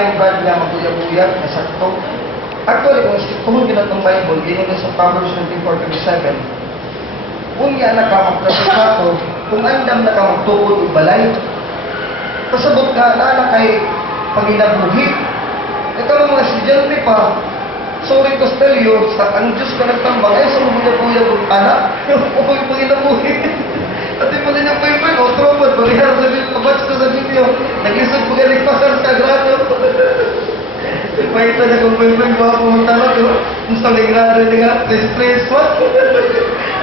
Ang brand nga maguyag-uyag na sakto. Actually, kung ginat ng Bible, ginag sa Proverbs 24:27, kung yan nakamagtrasato, kung andam nakamagtukod o balay, pasabot ka na kay panginabuhi. Ito ang mga estudyante pa, sorry Costello, sa ang Diyos ka nagtambang, ay sa maguyag-uyag o anak, okay panginabuhi. At yung mga niya pa o tropa, parihar sa video, kabats ko sa video, nag-isip ko galing pasar sa grado. Ipahita na kung pwede ko pumunta na ito. Gusto na grado nga, stress what?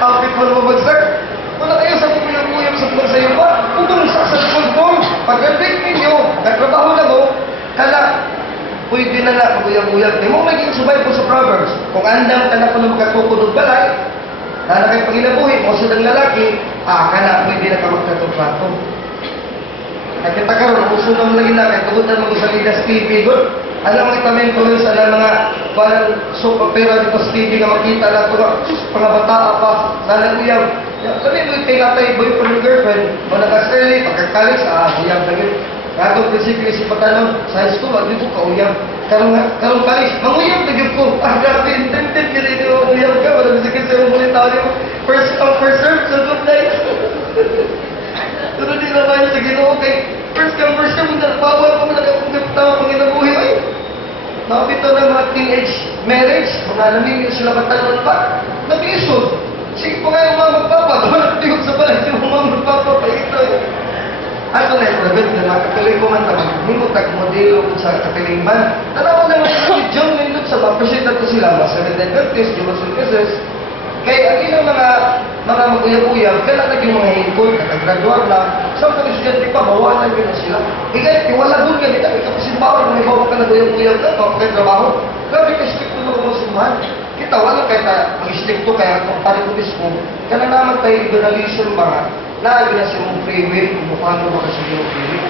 Outfit mo na mabagsak. Wala kayo sa pumuyag-uyag sa pula sa iyo pa. Kung sa cellphone, pag-break ninyo, nagtrabaho na mo, kala, pwede na na paguyag-uyag. Di mo naging subay po sa Proverbs. Kung andam ka na po na magkatukod o balay, na kay panginabuhi mo sa ng lalaki, kana pwede na ka magkatuklato. Nakita ka ron, uso naman lagi na, kaya tugutan mo sa Lidas TV, good. Alam mo itamin ko rin sa mga parang pera dito sa TV nga makita na ito, mga bataa pa, nalaguyaw. Sabi mo, tinatay boyfriend girlfriend, o nag-early, pagkakalis, uyang na yun. Katong prinsipyo si Patanon, sa high school, dito ka uyang. Karong kalis, manguyang na yun ko. Grabe, intended ka rin yung uyang ka, wala musikin sa yung mulit tao niyo. First come, first serve, so good night. Pero di naman yun sa Ginoo kay first come, bawal ko mo nagtawa pang inabuhi. Ay, nakapito na mga teenage marriage, mga namingin sila katalon pa. Nag-isod. Sige po nga yung mga magpapa, nagtiyog sa balay, yung mga magpapa pa ito. Ato na yung prevent na nakakaling ko man tamang mingot modelo sa kapilimban. Tanaw naman si John Lindot sa mapresenta ko sila, mga 750s, Jerusalem Kisses. Kaya ang ilang mga maguyag-uyag, kailan na yung mga hingkol, nakagraduar lang, sa mga estudyante pa, bawalan yun na sila. Ika, iwalabon ka nila, ikapasimbawan, kung may bawa ka na guyag-uyag na, kapag-trabaho. Grabe ka stick to mga musulman. Kita, wala kaya mag-stick to, kaya kung pari ko mismo, kaya naman tayo donalism mga, naagi na siya mong free will, kung paano ba kasi yung free will.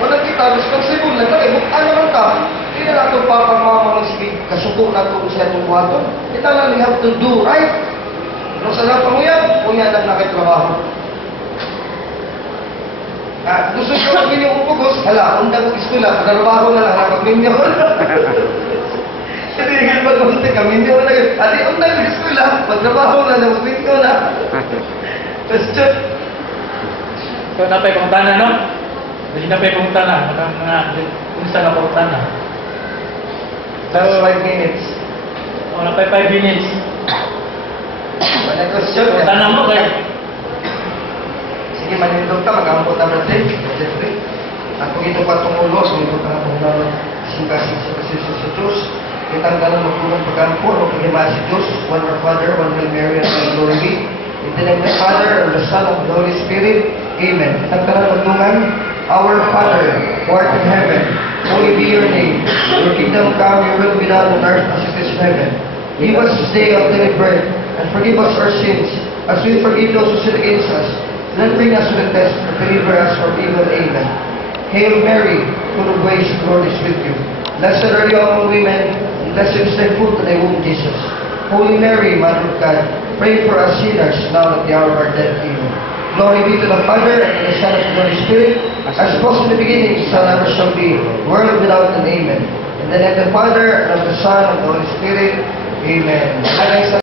Wala kita, responsible na tayo, ano lang ka, hindi na natin papamama ng speed, kasuko na ito sa itong buhaton. Kita lang, we have to do right. Nung sa lang panguyag, kung yan lang nakitrabaho. Gusto ko lang yung upugos, hala, undang ko iskola, pagtrabaho na lang, nakapagminyo. Hindi nga pag-unti ka, minyo na yun. Adi, undang ko iskola, pagtrabaho na, nakapagminyo na. Question. So, napay pangtana, no? Dali napay pangtana. Kung saan na pangtana. That's 5 minutes. O, napay 5 minutes. Wala question. Pangtana mo kayo. Sige, manindog ka, mag-ampot na natin. Jeffrey. At kung ito pa tumulo, sumunod ka na kung singkasing sa Diyos. Kitang ganun magpunong pag-ampo, o pag-ima si Diyos, one our Father, one will Mary, and one glory be. In the name of the Father, and the Son, and the Holy Spirit. Amen. Kitang ganun magtungan, our Father, who art in heaven, holy be your name. Your kingdom come, your will be done on earth as it is in heaven. Give us this day our daily bread, and forgive us our sins, as we forgive those who sin against us. Then bring us to the test, and deliver us from evil. Amen. Hail Mary, full of grace, the Lord is with you. Blessed are you among women, and blessed is the fruit of thy womb, Jesus. Holy Mary, Mother of God, pray for us sinners, now at the hour of our death. Amen. Glory be to the Father, and to the Son, and to the Holy Spirit, as was in the beginning, so ever shall be, world without an amen. In the name of the Father, and of the Son, and of the Holy Spirit. Amen.